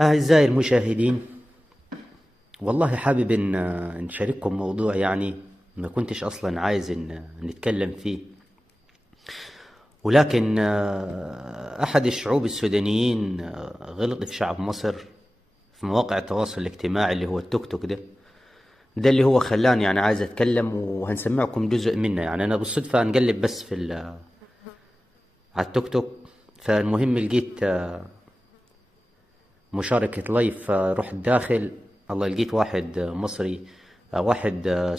أعزائي المشاهدين، والله حابب إن نشارككم موضوع يعني ما كنتش أصلا عايز إن نتكلم فيه. ولكن أحد الشعوب السودانيين غلط في شعب مصر في مواقع التواصل الاجتماعي اللي هو التوك توك ده اللي هو خلاني يعني عايز أتكلم، وهنسمعكم جزء منه. يعني أنا بالصدفة نقلب بس على التوك توك، فالمهم لقيت مشاركة لايف، رحت داخل الله لقيت واحد مصري، واحد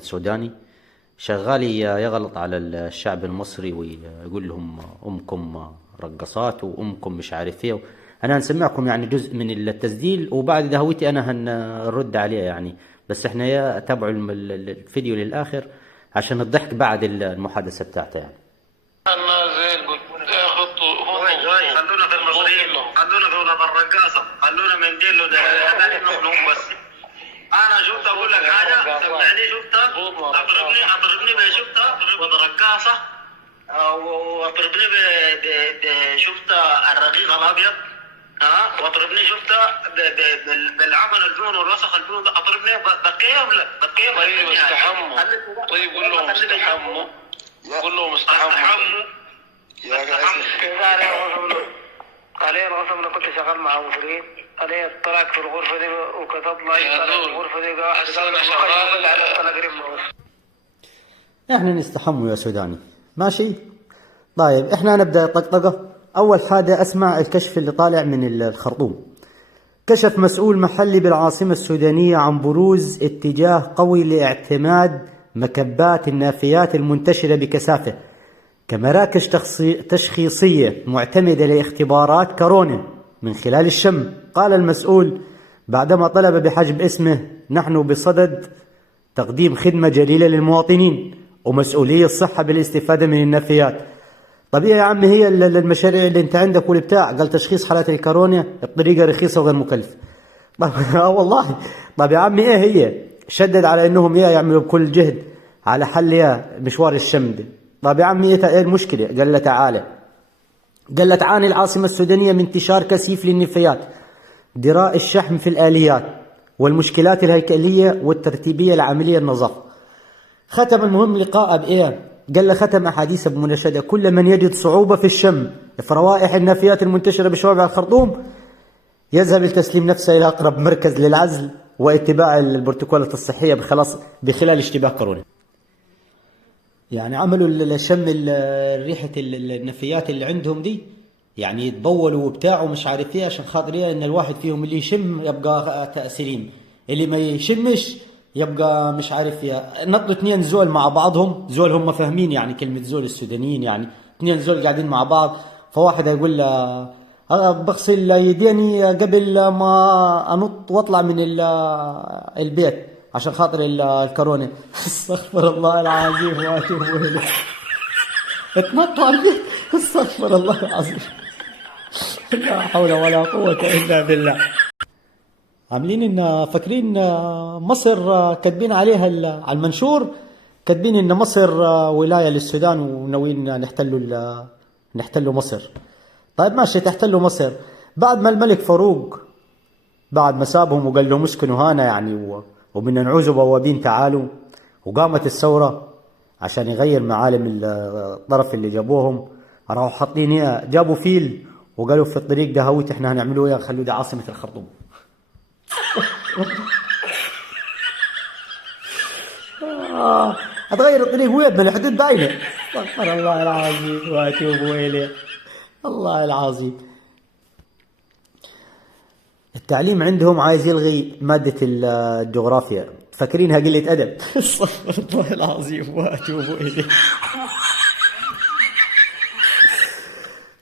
سوداني شغال يغلط على الشعب المصري ويقول لهم أمكم رقصات وأمكم مش عارف ايه. أنا هنسمعكم يعني جزء من التسجيل، وبعد دهوتي أنا هنرد عليه يعني. بس احنا يا تابعوا الفيديو للآخر عشان الضحك بعد المحادثة بتاعته يعني. خلونا في المصريين، خلونا في ولاد الرقاصة، خلونا من ديل ده نحن بس. أنا شفت أقول لك حاجة، سمعني، شفتها أضربني شفتها ولد الرقاصة، واضربني شفت الرقيق الأبيض، واضربني شفتها بالعمل الفنون والوسخ الفنون ده، أضربني بكيف لا بكيف. طيب استحموا، طيب قول لهم استحموا، قول لهم استحموا يا عليه الغصب. انا كنت شغال مع مصريين، عليه طلعت في الغرفه دي وكتب لي في الغرفه دي احنا نستحموا يا سوداني، ماشي؟ طيب احنا نبدأ طقطقة. اول حاجة اسمع الكشف اللي طالع من الخرطوم. كشف مسؤول محلي بالعاصمة السودانية عن بروز اتجاه قوي لاعتماد مكبات النافيات المنتشرة بكثافة كمراكز تشخيصية معتمدة لاختبارات كورونا من خلال الشم. قال المسؤول بعدما طلب بحجب اسمه: نحن بصدد تقديم خدمة جليلة للمواطنين ومسؤولية الصحة بالاستفادة من النافيات. طبيعي يا عمي، هي المشاريع اللي انت عندك والبتاع قال تشخيص حالات الكورونا بطريقة رخيصة وغير مكلفة. طب والله. طب يا عمي ايه هي؟ شدد على انهم يعملوا بكل جهد على حل مشوار الشم ده. طب يا عمي ايه المشكلة؟ قال له تعاني العاصمة السودانية من انتشار كثيف للنفايات، دراء الشحم في الآليات والمشكلات الهيكلية والترتيبية لعملية النظافة. ختم المهم لقاء بإيه؟ قال له ختم أحاديث بمناشدة: كل من يجد صعوبة في الشم في روائح النافيات المنتشرة بشوارع الخرطوم يذهب لتسليم نفسه إلى أقرب مركز للعزل واتباع البروتوكولات الصحية بخلال اشتباه كورونا. يعني عملوا الشم ريحة النفايات اللي عندهم دي، يعني يتبولوا وبتاع ومش عارف ايه، عشان خاطر ايه؟ ان الواحد فيهم اللي يشم يبقى سليم، اللي ما يشمش يبقى مش عارف ايه. نطوا اثنين زول مع بعضهم، زول هم فاهمين يعني كلمة زول السودانيين، يعني اثنين زول قاعدين مع بعض، فواحد يقول له بغسل يديني قبل ما انط واطلع من البيت عشان خاطر الكورونا. استغفر الله العظيم واتوب اليه. اتنطوا على البيت، استغفر الله العظيم. لا حول ولا قوة الا بالله. عاملين ان فاكرين مصر كاتبين عليها على المنشور، كاتبين ان مصر ولاية للسودان وناويين نحتلوا مصر. طيب ماشي، تحتلوا مصر. بعد ما الملك فاروق بعد ما سابهم وقال لهم اسكنوا هنا يعني ومن نعوذ بوابين تعالوا، وقامت الثورة عشان يغير معالم الطرف اللي جابوهم، راحوا حاطين جابوا فيل وقالوا في الطريق ده هوت احنا هنعملوا ايه؟ نخلوا ده عاصمة الخرطوم. هتغير الطريق وين؟ من الحدود باينة. استغفر الله العظيم واتوب اليه. الله العظيم. التعليم عندهم عايز يلغي مادة الجغرافيا، فاكرينها قلة أدب. استغفر الله العظيم وأتوب إليه.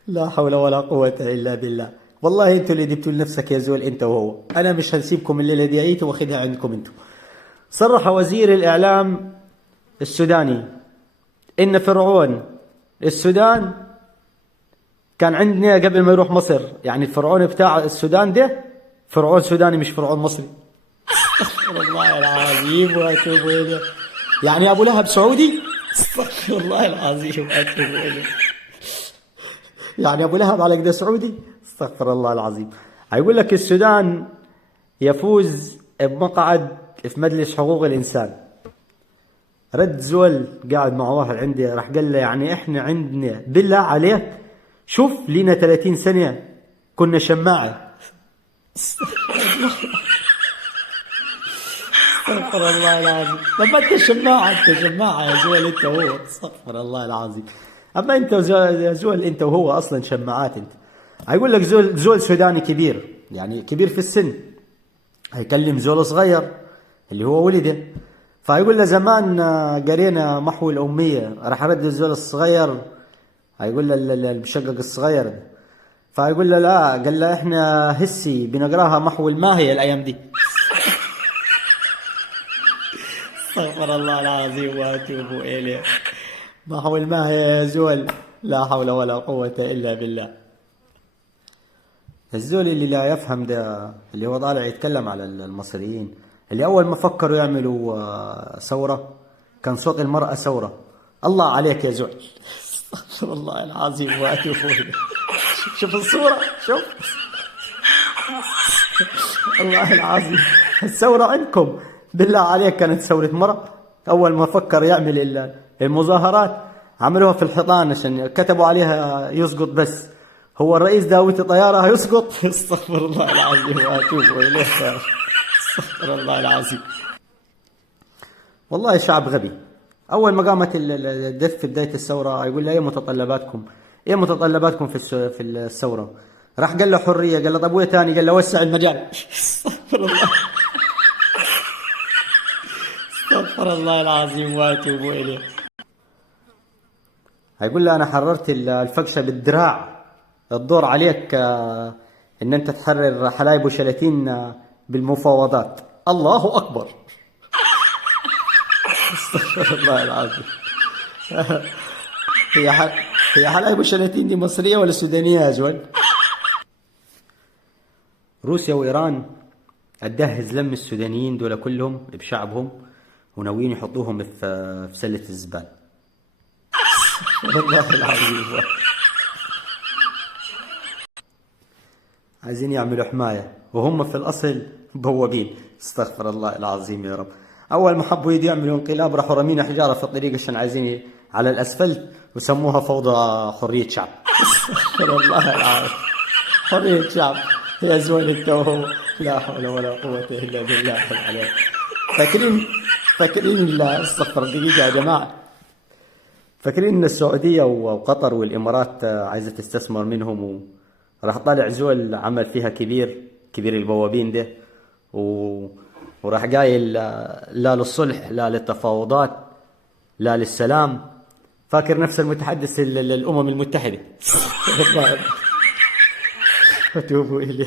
لا حول ولا قوة إلا بالله. والله أنتوا اللي جبتوا لنفسك يا زول، أنت وهو. أنا مش هنسيبكم الليلة دي واخدها عندكم أنتوا. صرح وزير الإعلام السوداني إن فرعون السودان كان عندنا قبل ما يروح مصر، يعني الفرعون بتاع السودان ده فرعون سوداني مش فرعون مصري. استغفر الله العظيم واتوب اليه. يعني ابو لهب سعودي؟ استغفر الله العظيم واتوب اليه. يعني ابو لهب على كده سعودي؟ استغفر الله العظيم. هيقول لك السودان يفوز بمقعد في مجلس حقوق الإنسان. رد زول قاعد مع واحد عندي راح قال له يعني احنا عندنا بالله عليك شوف لينا 30 سنة كنا شماعة. استغفر الله العظيم. طب انت شماعة، انت شماعة يا زول انت وهو. استغفر الله العظيم. اما انت يا زول انت وهو اصلا شماعات انت. هيقول لك زول سوداني كبير، يعني كبير في السن، هيكلم زول صغير اللي هو ولده، فهيقول له زمان قرينا محو الأمية، راح رد الزول الصغير هيقول له المشقق الصغير، فهيقول له لا، قال له احنا هسي بنقراها محو الماهية الأيام دي. استغفر الله العظيم واتوب إليه. محو الماهية يا زول، لا حول ولا قوة إلا بالله. الزول اللي لا يفهم ده اللي هو طالع يتكلم على المصريين، اللي أول ما فكروا يعملوا ثورة كان صوت المرأة ثورة. الله عليك يا زول. استغفر الله العظيم واتوب إليه. شوف الصورة، شوف. الله العظيم الثورة عندكم بالله عليك كانت ثورة مرأة. أول ما فكر يعمل المظاهرات عملوها في الحيطان عشان كتبوا عليها يسقط، بس هو الرئيس داوية طيارة هيسقط. استغفر الله العظيم واتوب إليه. استغفر الله العظيم. والله شعب غبي. أول ما قامت الدف في بداية الثورة يقول له إيه متطلباتكم؟ إيه متطلباتكم في الثورة؟ راح قال له حرية، قال له طب وإيه تاني؟ قال له وسع المجال. استغفر الله. استغفر الله العظيم واتوب إليه. هيقول له أنا حررت الفقشة بالدراع، الدور عليك إن أنت تحرر حلايب وشلاتين بالمفاوضات. الله أكبر. استغفر الله العظيم. هي حلايب وشلاتين دي مصرية ولا سودانية يا زول؟ روسيا وإيران تجهز لم السودانيين دول كلهم بشعبهم وناويين يحطوهم في سلة الزبال. والله العظيم. عايزين يعملوا حماية وهم في الأصل بوابين. استغفر الله العظيم يا رب. أول ما حبوا يعملوا انقلاب راحوا رامين حجارة في الطريق عشان عايزين على الأسفلت وسموها فوضى حرية شعب. استغفر الله العظيم. حرية شعب يا زول انت وهو، لا حول ولا قوة إلا بالله عليك. فاكرين استغفر دقيقة يا جماعة، فاكرين ان السعودية وقطر والإمارات عايزة تستثمر منهم، راح طالع زول عمل فيها كبير البوابين ده وراح قايل لا للصلح لا للتفاوضات لا للسلام، فاكر نفس المتحدث للأمم المتحدة. فتوبوا إليه.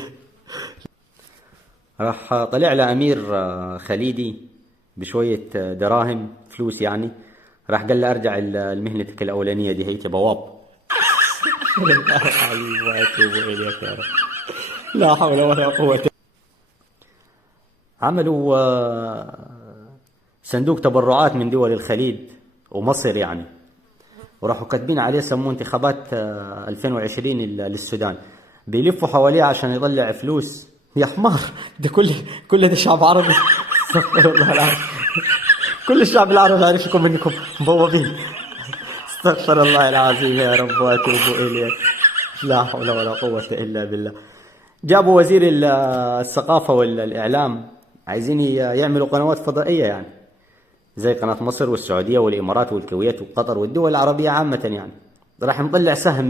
راح طلع له أمير خليدي بشوية دراهم فلوس يعني، راح قال له ارجع لمهنتك الأولانية دي، هي بواب. لا حول ولا قوة. عملوا صندوق تبرعات من دول الخليج ومصر يعني، وراحوا كاتبين عليه سموه انتخابات 2020 للسودان، بيلفوا حواليه عشان يطلع فلوس. يا حمار، ده كل ده شعب عربي. استغفر الله العظيم. كل الشعب العربي يعرفكم انكم مبوبين. استغفر الله العظيم يا رب واتوب اليك. لا حول ولا قوة الا بالله. جابوا وزير الثقافة والاعلام، عايزين يعملوا قنوات فضائية يعني زي قناة مصر والسعودية والامارات والكويت وقطر والدول العربية عامة يعني. راح مطلع سهم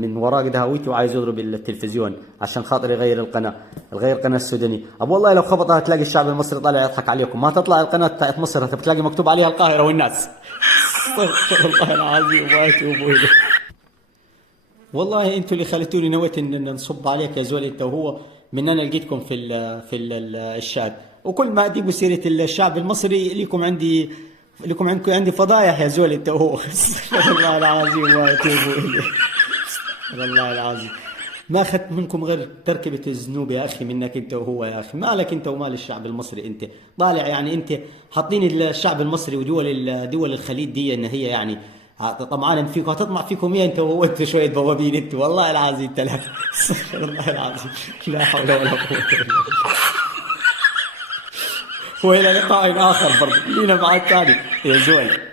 من وراء دهويتي وعايز يضرب التلفزيون عشان خاطر يغير القناة السودانية. ابو والله لو خبطها هتلاقي الشعب المصري طالع يضحك عليكم، ما تطلع القناة بتاعت مصر هتلاقي مكتوب عليها القاهرة والناس. استغفر الله العظيم واتوب اليه. والله انتوا اللي خليتوني نويت ان نصب عليك يا زول انت وهو، من انا لقيتكم في الشات، وكل ما اجيبوا سيرة الشعب المصري لكم عندي فضايح يا زول انت وهو. استغفر الله العظيم واتوب اليه. استغفر الله العظيم. ما اخذت منكم غير تركبة الذنوب يا اخي، منك انت وهو يا اخي. مالك انت ومال الشعب المصري؟ انت طالع يعني انت حاطين الشعب المصري ودول الخليج دي ان هي يعني طمعان فيكم، هتطمع فيكم ايه انت وهو، انتوا شويه بوابين انتوا، والله العظيم ثلاثه. استغفر الله العظيم، لا حول ولا قوه الا بالله. والى لقاء اخر برضه، لينا معاد ثاني يا زول.